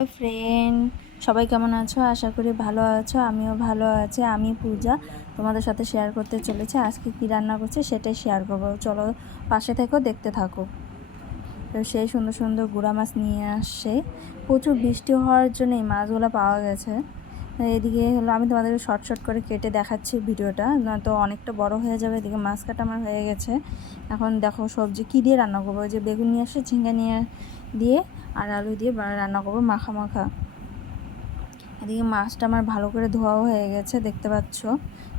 Friend, সবাই কেমন আছো? আশা করি ভালো আছো। আমিও ভালো আছি। আমি পূজা তোমাদের সাথে শেয়ার করতে চলেছি। আজকে কি রান্না করছি সেটাই শেয়ার করবো। চলো পাশে থেকো, দেখতে থাকো। তো সেই সুন্দর সুন্দর গুড়া মাছ নিয়ে আসছে। প্রচুর বৃষ্টি হওয়ার জন্য এই মাছগুলো পাওয়া গেছে। এদিকে হলো আমি তোমাদেরকে শর্ট শর্ট করে কেটে দেখাচ্ছি ভিডিওটা, নয়তো অনেকটা বড় হয়ে যাবে। এদিকে মাছ কাটা আমার হয়ে গেছে। এখন দেখো সবজি কী দিয়ে রান্না করবো। ওই যে বেগুন নিয়ে আসছে, ঝিঙ্গা দিয়ে আর আলু দিয়ে রান্না করবো মাখা মাখা। এদিকে মাছটা আমার ভালো করে ধোয়াও হয়ে গেছে, দেখতে পাচ্ছ।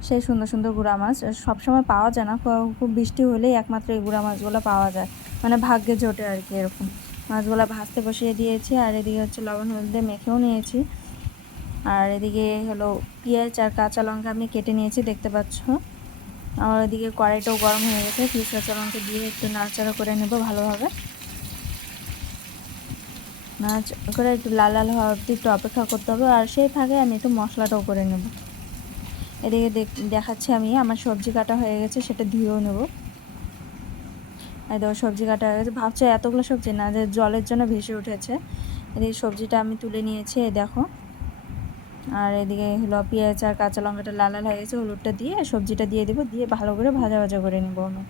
সেই সুন্দর সুন্দর গুড়া মাছ সবসময় পাওয়া যায় না, খুব বৃষ্টি হলেই একমাত্র এই গুড়া মাছগুলো পাওয়া যায়, মানে ভাগ্যে জোটে আর কি। এরকম মাছগুলো ভাজতে বসিয়ে দিয়েছি। আর এদিকে হচ্ছে লবণ হলুদ দিয়ে মেখেও নিয়েছি। আর এদিকে হলো পেঁয়াজ আর কাঁচা লঙ্কা আমি কেটে নিয়েছি, দেখতে পাচ্ছ। আর এদিকে কড়াইটাও গরম হয়ে গেছে। পেঁয়াজ কাঁচা লঙ্কা দিয়ে একটু নাড়াচাড়া করে নেব ভালোভাবে। নাড়াচাড়া করে একটু লাল লাল হওয়া অবধি একটু অপেক্ষা করতে হবে। আর সেই ফাঁকে আমি একটু মশলাটাও করে নেব। এদিকে দেখাচ্ছি আমি আমার সবজি কাটা হয়ে গেছে, সেটা ধুয়েও নেব। এই দেখো সবজি কাটা হয়ে গেছে। ভাবছো এতগুলো সবজি না, যে জলের জন্য ভেসে উঠেছে। এদিকে সবজিটা আমি তুলে নিয়েছি, এই দেখো। আর এদিকে হলো পেঁয়াজ আর কাঁচা লঙ্কাটা লাল লাল হয়ে গেছে। হলুদটা দিয়ে সবজিটা দিয়ে দেবো, দিয়ে ভালো করে ভাজা ভাজা করে নেব আমি।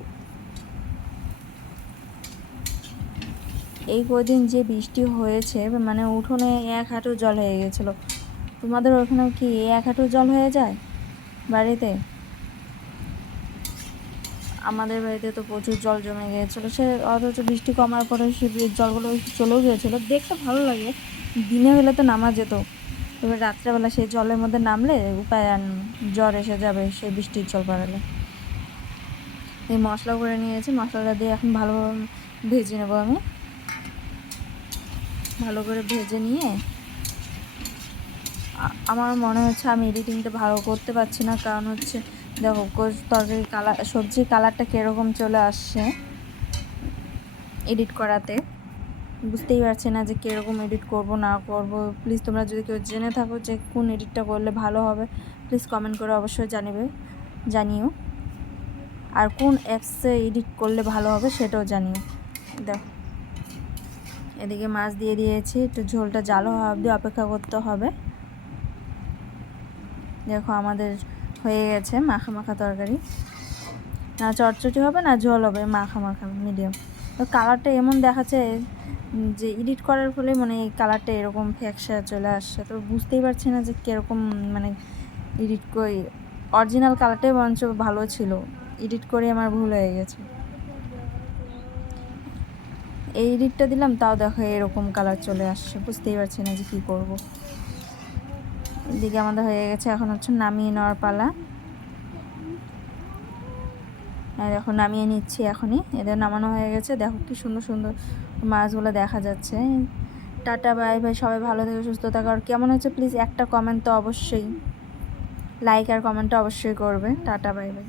এই কদিন যে বৃষ্টি হয়েছে, মানে উঠোনে এক হাঁটু জল হয়ে গেছিলো। তোমাদের ওখানেও কি এক হাঁটু জল হয়ে যায় বাড়িতে? আমাদের বাড়িতে তো প্রচুর জল জমে গিয়েছিলো। সে অথচ বৃষ্টি কমার পরে সে জলগুলো চলেও গিয়েছিলো। দেখতে ভালো লাগে, দিনে হলে তো নামা যেত। এবার রাত্রেবেলা সেই জলের মধ্যে নামলে উপায় আর জ্বর এসে যাবে সেই বৃষ্টির জল পড়ালে। এই মশলা করে নিয়েছি, মশলাটা দিয়ে এখন ভালোভাবে ভেজে নেবো আমি। ভালো করে ভেজে নিয়ে আমার মনে হচ্ছে আমি এডিটিংটা ভালো করতে পারছি না, কারণ হচ্ছে দেখো তরকারি কালার, সবজির কালারটা কীরকম চলে আসছে এডিট করাতে। বুঝতেই পারছি না যে কীরকম এডিট করব না করব। প্লিজ তোমরা যদি কেউ জেনে থাকো যে কোন এডিটটা করলে ভালো হবে, প্লিজ কমেন্ট করে অবশ্যই জানিও। আর কোন অ্যাপসে এডিট করলে ভালো হবে সেটাও জানিও। দেখো এদিকে মাছ দিয়ে দিয়েছি, একটু ঝোলটা জাল হওয়া অবধি অপেক্ষা করতে হবে। দেখো আমাদের হয়ে গেছে মাখা মাখা তরকারি। না চটচটি হবে না ঝোল হবে, মাখা মাখা মিডিয়াম। তো কালারটা এমন দেখাচ্ছে যে এডিট করার ফলে মানে এই কালারটা এরকম ফ্যাকসা চলে আসছে। তো বুঝতেই পারছি না যে কীরকম, মানে এডিট করে অরিজিনাল কালারটাই বরঞ্চ ভালো ছিল, এডিট করে আমার ভুল হয়ে গেছে। এই এডিটটা দিলাম তাও দেখো এরকম কালার চলে আসছে, বুঝতেই পারছি না যে কী করব। এদিকে আমাদের হয়ে গেছে, এখন হচ্ছে নামিয়ে নেওয়ার পালা। আর এখন নামিয়ে নিচ্ছি এখনই। এদের নামানো হয়ে গেছে। দেখো কি সুন্দর সুন্দর মাছগুলো দেখা যাচ্ছে। টাটা বাই বাই, সবাই ভালো থেকে সুস্থ থাকো। আর কেমন হচ্ছে প্লিজ একটা কমেন্ট তো অবশ্যই, লাইক আর কমেন্টটা অবশ্যই করবে। Tata bye bye.